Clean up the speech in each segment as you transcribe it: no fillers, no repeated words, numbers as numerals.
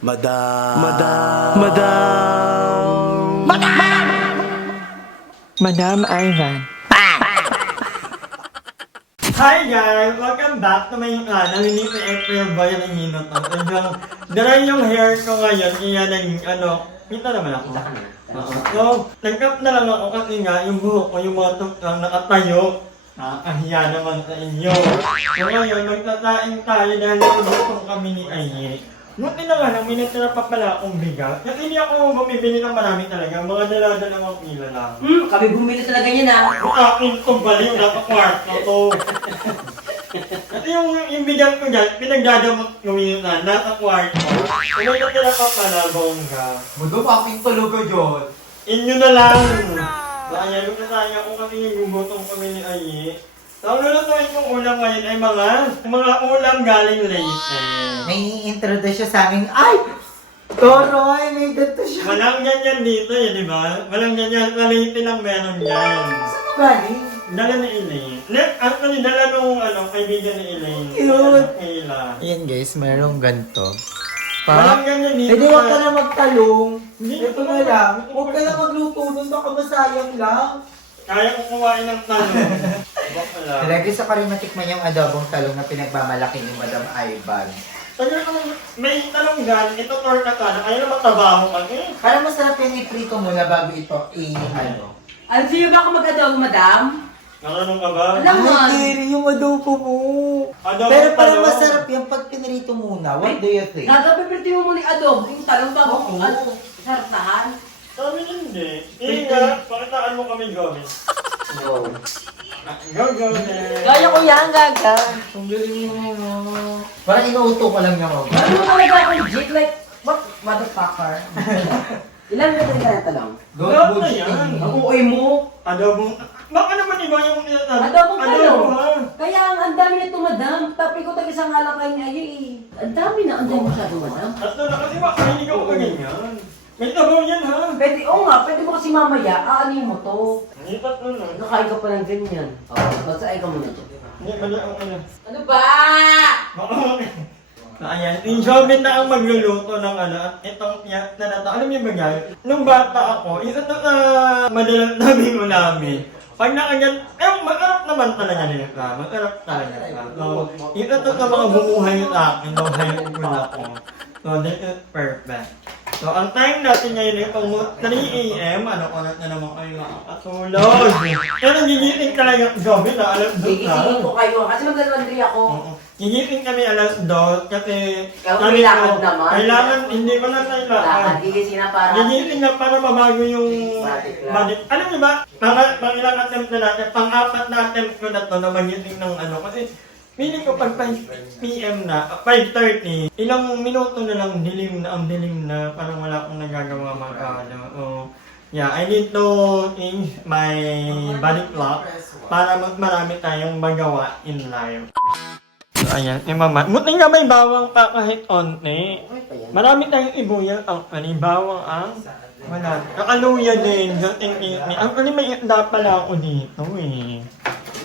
Madam. Madam Ivan. Hi guys! Welcome back to my channel. Hindi si April Boy ang hinot. Hanggang dry yung hair ko ngayon. Kaya kita naman ako. So, nag-cut na lang ako kasi nga yung buhok ko, yung mga tukang nakatayo. Nakakahiya naman sa inyo. So ngayon, magsasaing tayo dahil nagutong kami ni Aye. Buti na nga lang, minitira pa pala akong bigat. Kasi hindi ako bumibili ng marami talaga. Mga dala-dalawang kilo lang. Kami bumili talaga yan ah. Yung akin kong baliw na pa-kwarto to. Kasi yung bigat ko dyan, pinagdadamot ko yun na, nasa kwarto. Kung natira pa pala, bongga. Mudo, aking tulog ko dyan. Inyo na lang! Kaya yung nasaya ko kasi yung gugutong kami ni Aye. So, ang lulutuin kong ulam ngayon ay mga ulam galing Leyte. May introduce siya sa amin. Ay! Toroy, may ganito siya. Walang ganyan dito eh, di ba? Walang ganyan. Sa Leyte lang meron yan. Saan mo galing? Dala ni Elaine. Actually, dala nung kaibigan ni Elaine. Cute. Kayla. Ayan guys, merong ganito. Walang ganyan dito. Hindi huwag ka na magtalong. Hindi. Ito na lang. Huwag ka na magluto nun, baka masayang lang. Kaya ko kumain ng talong. Bakala. Lagi sa rin matikman yung adobong talong na pinagmamalaki ni Madam Ivan. Tagal ka may talonggan, ito torta ka na, kaya naman trabaho ka eh. Parang masarap yung iprito muna bago ito i-ano. Alam siyo ba ako mag-adobo, madam? Nakanong ka ba? Alam mo. Kiri yung adobo mo. Adobo Pero parang talong. masarap yung pag pinarito muna. What do you think? Gagapipirti mo muna yung adobo, yung talong bago Oo. sarap nahan. Sabi hindi. Nga, pakitaan mo kami gawin. No. Go, go, there. Kaya ko yan, gaga. Ang galing mo. Parang inuuto ko lang naman. Ano mo talaga ako legit, like, what motherfucker? Ilan ka talaga na talong? Don't Lahat na bullshit yan. me. Ang uoy mo. Adobong, baka naman iba yung tinatabi. Adobong talong. ha? Kaya ang dami nito, madam. Tapi ko tag-isang halak kayo niya, ang dami na, ang dami masyado, madam. Tatlo na kasi baka hindi ka ganyan. May tabaw yan ha. Pwede, oo nga, pwede mo kasi mamaya, aanin mo to. Hindi tatlo na. Nakain ka pa ng ganyan. Oo, magsaay ka muna dyan. Hindi, mali ang ano. Ano ba? Ayan, yung Jobin na ang magluluto ng itong tiyak na nato. Alam niyo ba yan? Nung bata ako, isa to na madalang namin ulamin. Pag nakagan, masarap naman talaga nila. Masarap talaga. So, isa to na mga bumuhay sa akin nung hayop ko na ako. So, this is perfect. So, ang time natin ngayon ay pang 3 AM, oras na naman kayo makakatulog. Pero gigising talaga, Jobin na, alam doon na. Gigisingin ko kayo, kasi maglalandri ako. Oo. Gigising kami alas 2 kasi May lakad naman. kailangan, hindi ko na Lakad, kailangan. gigising na para. Gigising na para mabago yung Body clock. body. Alam niyo ba, pang ilang attempt na natin, pang-apat na attempt ko na to na magising ng kasi feeling ko pag 5 PM na, 5:30, ilang minuto na lang dilim na, ang dilim na, parang wala akong nagagawa yeah, I need to change my body clock para marami tayong magawa in life. So, ayan, mama. Buti nga may bawang pa kahit onte. Marami tayong ibuyang ang bawang ang wala. Kakaluya din. Ang may isda pala ako dito eh.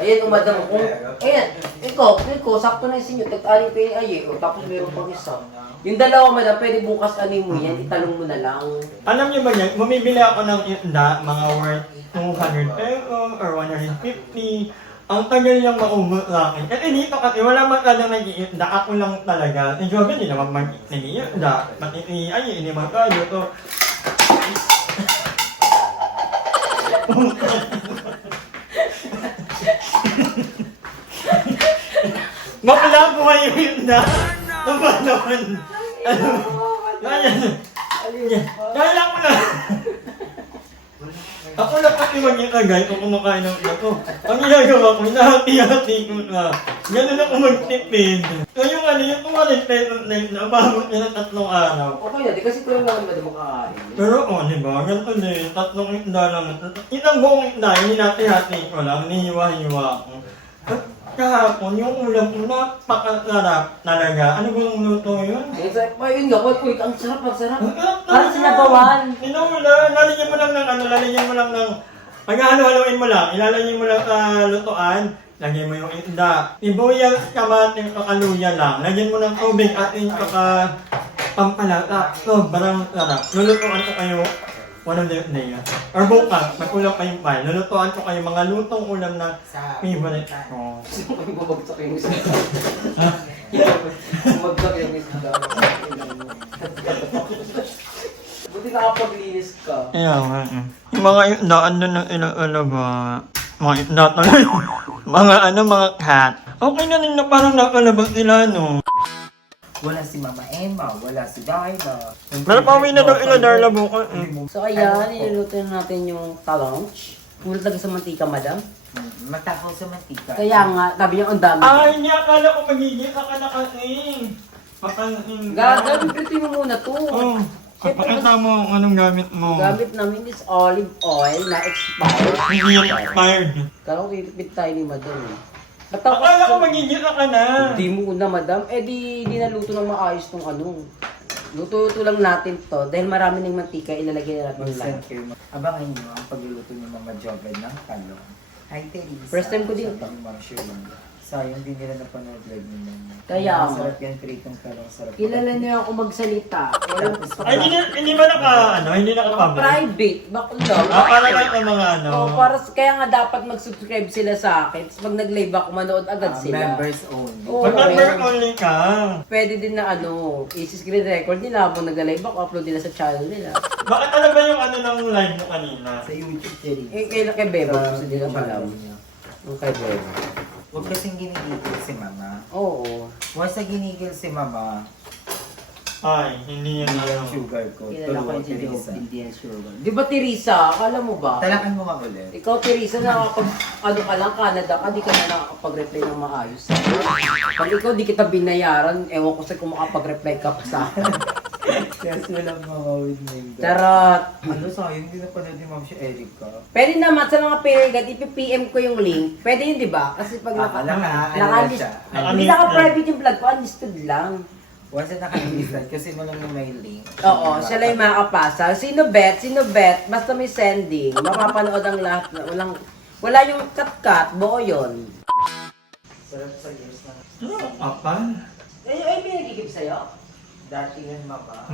Ayan, umadam ko. Ayan, ikaw, sakto na yung sinyo. Tag-aling kayo ay tapos meron pang isa. Yung dalawa, madam, pwede bukas anin mo yan, italong mo na lang. Alam niyo ba yan, bumibili ako ng isda, mga worth 200 pesos or 150. Ang tagal niyang maubos sa akin. Kasi dito kasi wala masyadong nag-iisda. Ako lang talaga. Si Joven hindi naman nag-iisda. Pati si Ay, hindi masyado. So, bakla po kayo yun na? Naman. Kaya ko lang. Ako lang pati mag-itagay kung kumakain ng ito. Ang ginagawa ko, hinahati-hati ko na. Ganun ako magtipid. So yung yung 200 pesos na yun, nababot niya ng 3 araw. Okay na, di kasi ko lang naman madam makakain. Pero di ba, ganito din, 3 isda lang. Isang buong isda, hinahati-hati ko lang, nihiwa-hiwa ko. At kahapon, yung ulam ko, napakasarap talaga. Ano ba yung luto yun? Ayun nga, kuy, ang sarap, ang sarap. Parang sinabawan. Lalagyan mo lang ng, paghahalo-haloin mo lang, ilalagay mo lang sa lutuan, lagyan mo yung isda. Sibuyas, kamating, kakaluya lang. Lagyan mo ng tubig at yung pampalata. Sobrang sarap. Lulutuan ko kayo one of the day. Or bukas, mag-ulam kayong pie. Lulutuan ko kayo mga lutong ulam na favorite ko. Kung bumagsak yung isda. Bumagsak yung isda. Buti nakapaglinis ka. Ayan nga. Yung mga isdaan doon ng ilaalaga. Mga isda talaga. Mga cat. Okay na rin na parang nakalabas sila, no? Wala si Mama Emma, wala si Darla. Pero pauwi na daw ila Darla bukas. So ayan, niluluto na natin yung talonch. Mulat lagi sa mantika, madam. Matakaw sa mantika. Kaya nga, sabi niya, ang dami. Ay, hindi akala ko magiging akala kasi. Papansin. Gagamitin mo muna to. Oh, papakita mo kung anong gamit mo. Gamit namin is olive oil na expired. Hindi yan expired. Kala ko titipid tayo ni madam. Akala ko magiging ka na. Di mo na, madam. Eh di naluto ng maayos tong ano. Luto-luto lang natin to. Dahil marami ng mantika, ilalagay na natin lang. Abangan nyo ang pagluluto ni Mama Jobed ng talong. Hi, Teresa. First time ko din ito. Ma'am Shirley. Sayang din nila napanood live nila. Kaya nga. Sarap yan, pritong talong. Sarap. Kilala niyo ako magsalita. Ay, hindi ba hindi naka-public? Private. Bakla. Para kayo ng mga ano. Kaya nga dapat mag-subscribe sila sa akin. Tapos pag nag-live ako, manood agad sila. Members only. Oo. Mag-member only ka. Pwede din na isi-screen record nila habang nag-live ako, upload nila sa channel nila. Bakit ano ba yung ano ng live mo kanina? Sa YouTube, Teresa. Kay Bebo, gusto nila malaw. Yung kay Bebo. Huwag kasing ginigil si Mama. Oo. Huwag sa ginigil si Mama. Ay, hindi yan Yung ano. sugar ko. Kilala ko Turuan, yung si Teresa. Indian Sugar. Di ba, Teresa? Akala mo ba? Talakan mo nga ulit. Ikaw, Teresa, ka lang, Canada ka, di ka na nakakapag-reply ng maayos. Pag ikaw, di kita binayaran, ewan ko sa kung makapag-reply ka pa sa akin. Yes, walang mga with name. Charot! Ano sayang, hindi na pala di Ma'am si Erica. Pwede naman sa mga period, ipi-PM ko yung link. Pwede yun, di ba? Kasi pag Ano siya? hindi naka-private yung vlog ko, unlisted lang. Once na naka-list kasi mo lang yung may link. Oo, siya lang yung makakapasa. Sino bet, basta may sending, mapapanood ang lahat na wala yung cut-cut, buo yun. Sarap sa years na. Apa? Ay, pinagigib sa'yo? Dati yan, Mama.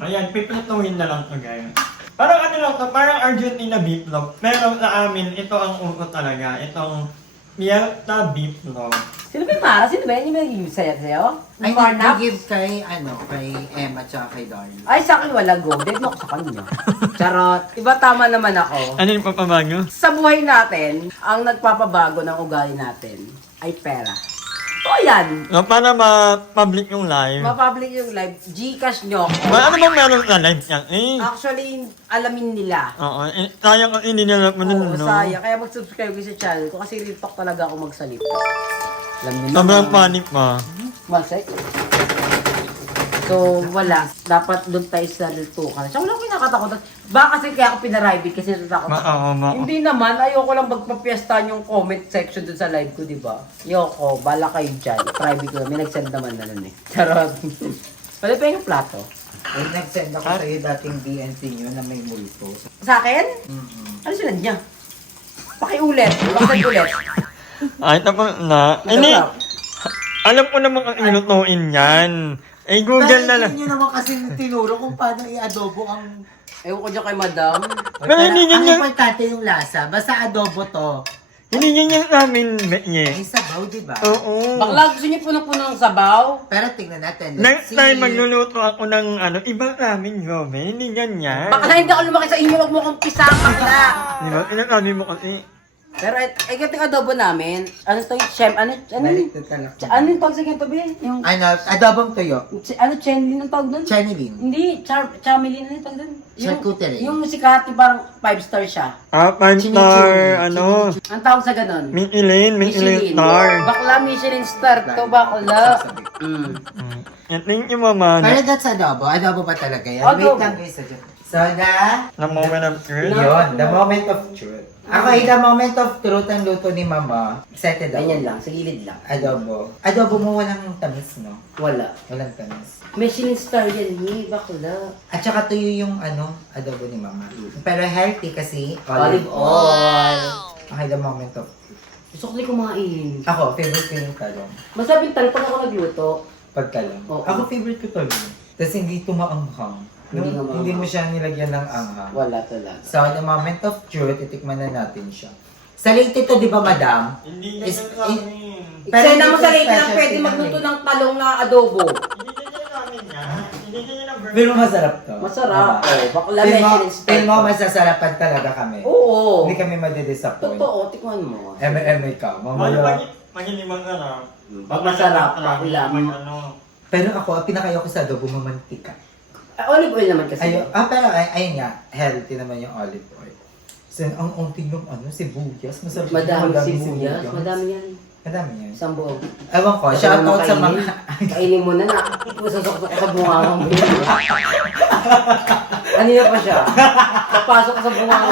Ayan, piprituhin na lang to guys. Parang ano lang to, parang Argentina beef loaf. Pero sa amin, ito ang uko talaga. Itong Mielta beef loaf. Sino ba yung Mara? Sino ba yun yung pinagigib sa'yo? Ay, Marnap? nag-give kay Emma tsaka kay Darla. Ay, sa akin wala go. Dead mo ako sa kanya. Charot. Iba tama naman ako. Ano yung papabago? Sa buhay natin, ang nagpapabago ng ugali natin ay pera. O yan. No, para ma-public yung live. Mapublic yung live. Gcash nyo ako. Ano bang meron sa live yan? Actually, alamin nila. Oo, sayang ang ininilap mo nun, Oo, no? sayang. Kaya mag-subscribe kayo sa channel ko kasi real talk talaga ako magsalita. Alam niyo Sobrang naman. panic pa. Masay. So, wala. Dapat doon tayo sa lutukan. Siya walang kinakatakot. Baka kasi kaya ako pinaribate kasi natatakot ako. Hindi naman. Ayoko lang magpapiestan yung comment section doon sa live ko, di ba? Ayoko. Bala kayo dyan. Private ko. May nag-send naman na nun eh. Charot. Pwede pa yung plato. Ay, nag-send ako sa'yo dating BNC nyo na may multo. Sa akin? Ano sinad niya? Pakiulit. Pakiulit ulit. Ay, tapos na. Ini, alam ko namang ang inutuin yan. Eh, Google na lang. Hindi nyo naman kasi tinuro kung paano i-adobo ang... Ewan ko dyan kay madam. Pero hindi Ang ganyan. importante yung lasa. Basta adobo to. Hindi ganyan namin, Ay, Betye. sabaw, di ba? Oo. Bakla, gusto niyo punong-puno ng sabaw? Pero tingnan natin. Let's Next time, see. magluluto ako ng ibang namin gobe. Hindi ganyan. Bakla, hindi ako lumaki sa inyo. Huwag mo akong pisa, bakla. Di ba? Pinakabi mo kasi. Pero ito yung adobo namin. Ano to yung chem? Ano Baliktad ka lang. ano yung tawag sa ganito, be? Yung, Ano, adobong tuyo. chenlin ang tawag doon? Chanilin. Hindi, chamilin ano yung tawag doon? Charcuterie. Yung sikat, yung parang 5-star siya. 5-star, ano. Ang tawag sa ganun? Michelin star. Bakla, Michelin star to, bakla. Thank you, Mama. Pero that's adobo. Adobo pa talaga yan. Adobo. Wait lang guys. So, The moment of truth. yun. The moment of truth. Okay, the moment of truth ang luto ni Mama. Excited ako. Ganyan lang, sa gilid lang. Adobo. Adobo mo walang tamis, no? Wala. Walang tamis. Michelin star yan, bakla. At saka tuyo yung adobo ni Mama. Pero healthy kasi Olive oil. Okay, the moment of truth. Gusto ko din kumain. Ako, favorite ko yung talong. Masabing tal pag ako nagluto. Pagtalong. Oo. Ako favorite ko talong. Tapos hindi tumaanghang. Hindi nga Hindi mo maanghang. siya nilagyan ng anghang. Wala talaga. So, the moment of truth, titikman na natin siya. Sa late ito, di ba, madam? Hindi niya Is- sa amin. Pero Eksena mo dito sa late lang specialty pwede lang magluto eh. ng talong na adobo. Hindi niya sa amin yan. Hindi niya ng Pero masarap to. Masarap. Diba? Oh, bakla Feel mo, Michelin star. feel mo masasarapan talaga kami. Oo. Hindi kami madidisappoint. Totoo, tikman mo. M&M ka. Ano Mamaya. mahilimang ano? Pag masarap, pakula mo. Ano? Pero ako, ang pinakayo ko sa adobo, mamantika. Olive oil naman kasi. Pero ayun nga, healthy naman yung olive oil. So, ang unting yung sibuyas. Masarap siya. Madami sibuyas. Madami yan. Madami yan. Isang buo. Ewan ko, shoutout sa mga... Kainin mo na na. Susok-sok ka sa bunga mo. Kanina pa siya. Napasok ka sa bunga mo.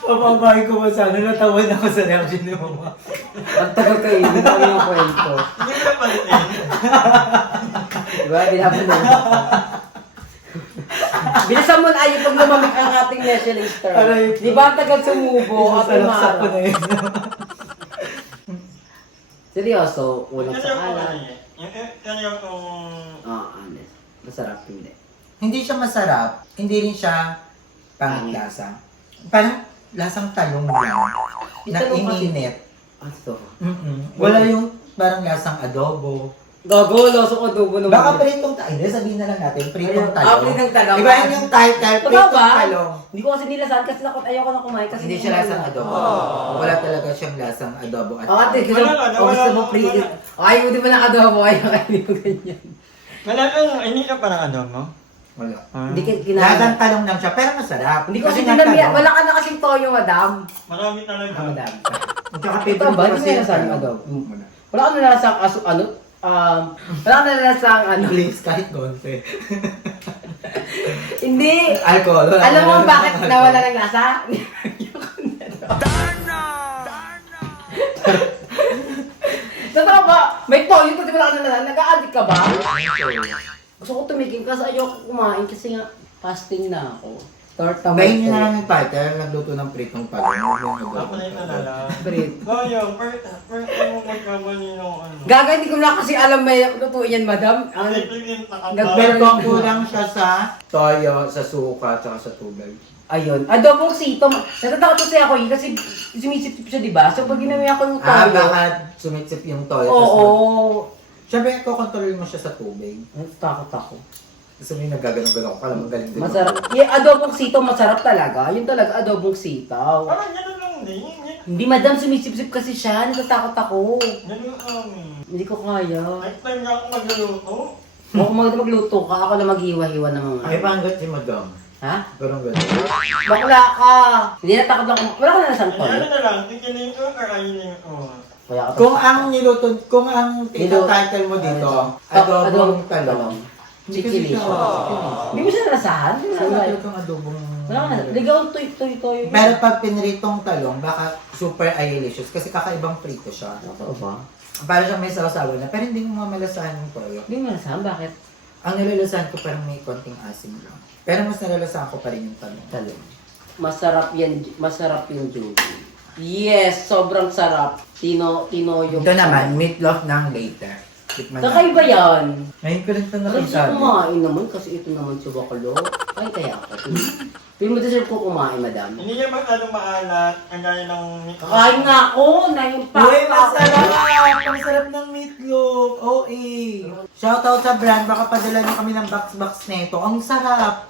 Papabahay ko ba sana, natawan ako sa reaction ni mama. Ang tagal kainin. Ano yung kwento? Hindi mo na palitin. Diba? Dinapon na. Bilisan mo na ayaw pag lumamig ang ating Michelin star. Aray. Di ba ang tagal sumubo at Salaksak ko umara? na yun. Seryoso, walang sa kalan. Yan yung... Honest. Masarap hindi. Hindi siya masarap, hindi rin siya panglasa. Parang lasang talong lang. Yung Na talong kasi- ininit. Aso. Wala yung parang lasang adobo. Gago, loso ko adobo naman. Baka pritong talong. Hindi, sabihin na lang natin, pritong Ayun. talong. Pritong talong. Iba yun yung title, Totoo pritong ba? talong. Hindi ko kasi nilasahan kasi ayoko na kumain kasi Hindi siya lasang adobo. Wala talaga siyang lasang adobo at Ate, gusto Wala, mo wala. pre. Ay, mo di ba ng adobo? Ay, kainin ko ganyan. Wala hindi ka parang ano mo? wala. Hindi ka Lasang kinain. talong lang siya, pero masarap. Hindi ko kasi nga dinamihan. talong. Wala ka na kasing toyo, madam. Marami talaga. Madam. At saka Ito favorite ba? ko Hindi kasi mo yung nilasahan yung talong. adobo. Wala. Wala ka nalasang wala ka nalasang Please, kahit konti. Hindi. Alcohol. wala Alam mo naman bakit ng nawala alcohol. ng lasa? Totoo ba? May toyo kasi wala ka na nag-a-addict ka ba? Gusto ko tumigil kasi ayoko kumain kasi nga fasting na ako. Torta Ngayon yun na lang yung title, nagluto ng pritong talong. Ako na yung nalala. Bread. Sayang, first time mo magkamali ng ano. Gaga, hindi ko na kasi alam may lutuin yan, madam. Ang Pero ang kulang siya sa toyo, sa suka, at sa tubig. ayun. Adobong sito. Natatakot kasi ako kasi sumisip siya, di ba? So pag ginamit ako yung toyo. Baka sumitsip yung toyo. Oo. Siyempre, kukontrol mo siya sa tubig. Natatakot ako. Kasi may nagaganon-ganon ko, pala magaling din. Masarap. Yung adobong sito, masarap talaga. Yun talaga, adobong sitaw. Parang gano'n lang din. Hindi, madam, sumisip-sip kasi siya. Natatakot ako. Gano'n kami. Hindi ko kaya. Next time nga ako magluluto. Kung magluto ka, ako na maghiwa-hiwa ng mga... Ay, panggat si madam. Ha? Ganon-ganon. Bakla ka! Hindi natakot lang. Wala ka na nasang Ano toyo? na lang, tigilin ko or ayilin ko. Wala ka Kung ang niluto, kung ang title mo dito, adobong talong. Chikili siya. Hindi mo siya nalasahan? Hindi mo Wala nalasahan. talagang adobong... Wala ka na. Ligaw, toy. Pero pag pinritong talong, baka super ayelicious kasi kakaibang prito siya. Totoo ba? Para siyang may sasawa na, pero hindi mo mamalasahan yung toyo. Hindi mo nalasahan. Bakit? Ang nalalasahan ko parang may konting asim lang. Pero mas nalalasahan ko pa rin yung talong. Talong. Masarap yan. Masarap yung Joey. Yes! Sobrang sarap. Tino yung... Ito naman, meatloaf ng later. Tikman natin. Kakaiba yan. Ngayon ko rin ito Kasi nakita. kumain naman kasi ito naman si Bakalo. Ay, kaya ako. Pero mo deserve ko kumain, madam. Hindi niya masyadong maalat. Ang gaya ng... Kakain nga ako! Na-impact Uy, ako. masarap! Ang sarap ng meatloaf! OA! Shoutout sa brand, baka padala niyo kami ng box nito. Ang sarap!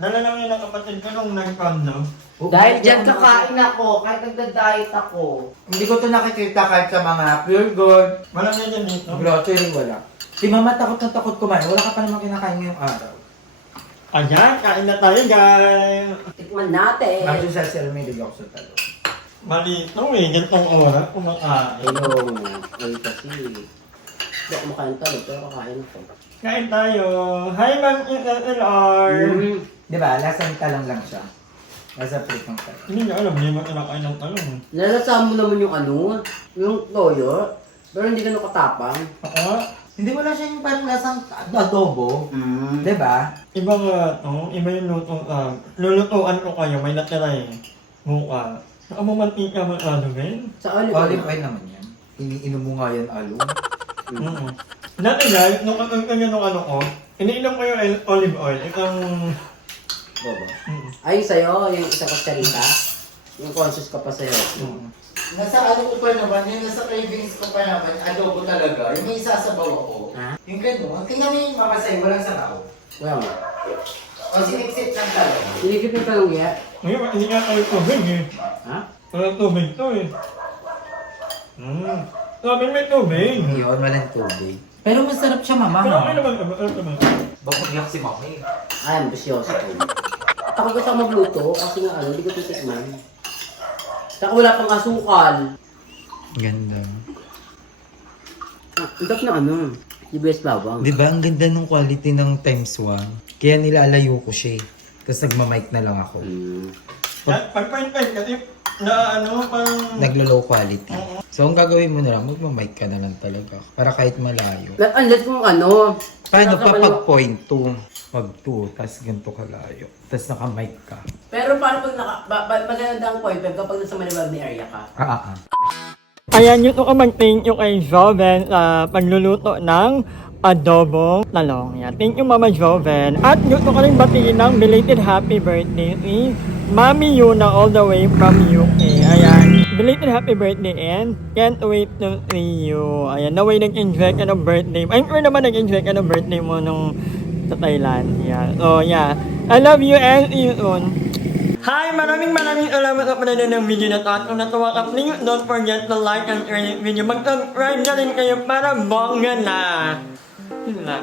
Dala lang yun ang kapatid ko nung nag-condo. Dahil dyan kakain ako, kahit nagda-diet ako. Hindi ko ito nakikita kahit sa mga Pure Gold. Walang ganyan dito. Grocery, wala. Si mama takot na takot kumain. Wala ka pa naman kinakain ngayong araw. Ayan, kain na tayo guys. Tikman natin. Kasi sa Selmy, ako sa talo. Malito eh, ganitong oras kumakain. Hello. Ay, kasi. Hindi ako makain talo, pero kakain ako. Kain tayo. Hi Ma'am SLR. Di ba? Lasang talong lang siya. Lasa pritong talong. Hindi niya alam, hindi mo kinakain ng talong. Nalasahan mo naman yung yung toyo. Pero hindi ka nakatapang. Oo. Hindi wala siya yung parang lasang adobo. Di ba? Iba nga to, iba yung luto. Lulutuan ko kayo, may natira eh. Mukha. Saka mo mantika mo ano, Ben? Sa olive Olive oil naman yan. Iniinom mo nga yan, alo. Dati guys, nung ano ko, iniinom ko yung olive oil. Itong... Bobo. Ay, sa'yo, yung isa kutsarita. Yung conscious ka pa sa'yo. Nasa ano ko pa naman, yung nasa cravings ko pa naman, adobo talaga. Yung may isasabaw ako. Ha? Yung gano'n. Tingnan mo yung makasay, walang sabaw. Wala mo. O siniksit lang talaga. Sinikip yung talong yan. Ngayon, hindi nga tayo tubig eh. Ha? Walang tubig to eh. Sabi may tubig. Yun, walang tubig. Pero masarap siya, mama. Pero okay naman, ano naman. Bakit iyak si mami? Ay, ambisyoso ko. Takot ko sa magluto kasi nga hindi ko titikman. Saka wala pang asukal. Ganda. Ang tap na UBS bawang. Di ba, ang ganda ng quality ng times 1. Kaya nilalayo ko siya eh. Tapos nagmamic na lang ako. Pag point five kasi, na ano, parang... Naglo-low quality. So, ang gagawin mo na lang, magmamic ka na lang talaga. Para kahit malayo. Unless kung Paano pa pag point 2? Pag 2, tapos ganito kalayo. Tapos naka-mic ka. Pero paano pag maganda ang point kapag nasa malibag na area ka? Ayan, yun ko mag-thank you kay Joven sa pagluluto ng adobong talong. Yan. Thank you, Mama Joven. At gusto ko rin batiin ng belated happy birthday ni Mami Yuna all the way from UK. Ayan. Belated happy birthday and can't wait to see you. Ayan, naway nag-enjoy ka ng birthday. I'm sure naman nag-enjoy ka ng birthday mo nung sa Thailand. Yeah. So, yeah. I love you and see you soon. Hi! Maraming salamat sa panonood ng video na to. At kung natuwa ka, please don't forget to like and share this video. Mag-subscribe na rin kayo para bongga na. Yun lang.